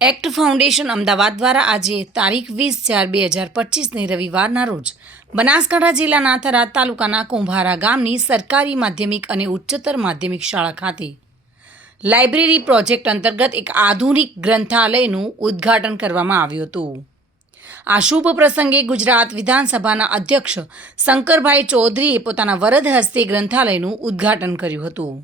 Act foundation Ahmedabad દ્વારા આજે તારીખ વીસ ચાર બે હજાર પચીસની રવિવારના રોજ બનાસકાંઠા જિલ્લાના થરાદ તાલુકાના કુંભારા ગામની સરકારી માધ્યમિક અને ઉચ્ચતર માધ્યમિક શાળા ખાતે લાઇબ્રેરી પ્રોજેક્ટ અંતર્ગત એક આધુનિક ગ્રંથાલયનું ઉદ્ઘાટન કરવામાં આવ્યું હતું. આ શુભ પ્રસંગે ગુજરાત વિધાનસભાના અધ્યક્ષ શંકરભાઈ ચૌધરીએ પોતાના વરદ હસ્તે ગ્રંથાલયનું ઉદ્ઘાટન કર્યું હતું.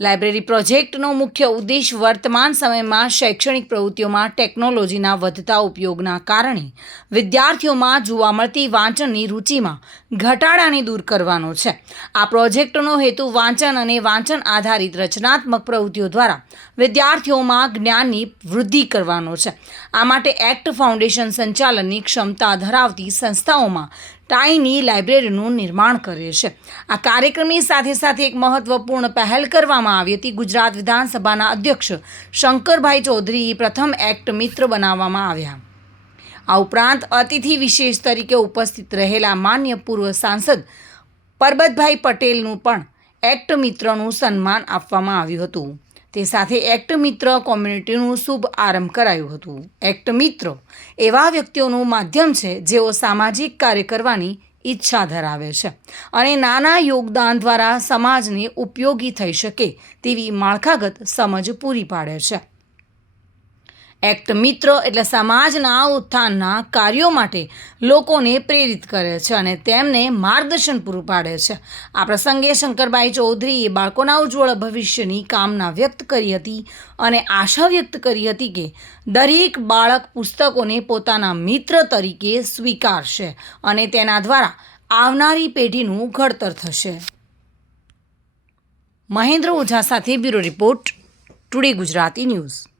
લાઇબ્રેરી પ્રોજેક્ટનો મુખ્ય ઉદ્દેશ વર્તમાન સમયમાં શૈક્ષણિક પ્રવૃત્તિઓમાં ટેકનોલોજીના વધતા ઉપયોગના કારણે વિદ્યાર્થીઓમાં જોવા મળતી વાંચનની રુચિમાં ઘટાડાને દૂર કરવાનો છે. આ પ્રોજેક્ટનો હેતુ વાંચન અને વાંચન આધારિત રચનાત્મક પ્રવૃત્તિઓ દ્વારા વિદ્યાર્થીઓમાં જ્ઞાનની વૃદ્ધિ કરવાનો છે. આ માટે એક્ટ ફાઉન્ડેશન સંચાલનની ક્ષમતા ધરાવતી સંસ્થાઓમાં ટાઈની લાઇબ્રેરીનું નિર્માણ કરે છે. આ કાર્યક્રમની સાથે સાથે એક મહત્વપૂર્ણ પહેલ કરવામાં આવી હતી. ગુજરાત વિધાનસભાના અધ્યક્ષ શંકરભાઈ ચૌધરી પ્રથમ એક્ટ મિત્ર બનાવવામાં આવ્યા. આ ઉપરાંત અતિથિ વિશેષ તરીકે ઉપસ્થિત રહેલા માન્ય પૂર્વ સાંસદ પરબતભાઈ પટેલનું પણ એક્ટ મિત્રનું સન્માન આપવામાં આવ્યું હતું. તે સાથે એક્ટ મિત્ર કોમ્યુનિટીનું શુભ આરંભ કરાયું હતું. એક્ટ મિત્રો એવા વ્યક્તિઓનું માધ્યમ છે જેઓ સામાજિક કાર્ય કરવાની ઈચ્છા ધરાવે છે અને નાના યોગદાન દ્વારા સમાજને ઉપયોગી થઈ શકે તેવી માળખાગત સમજ પૂરી પાડે છે. એક્ટ મિત્ર એટલે સમાજના ઉત્થાનના કાર્યો માટે લોકોને પ્રેરિત કરે છે અને તેમને માર્ગદર્શન પૂરું પાડે છે. આ પ્રસંગે શંકરભાઈ ચૌધરીએ બાળકોના ઉજ્જવળ ભવિષ્યની કામના વ્યક્ત કરી હતી અને આશા વ્યક્ત કરી હતી કે દરેક બાળક પુસ્તકોને પોતાના મિત્ર તરીકે સ્વીકારશે અને તેના દ્વારા આવનારી પેઢીનું ઘડતર થશે. મહેન્દ્ર ઓઝા સાથે bureau report, today Gujarati news.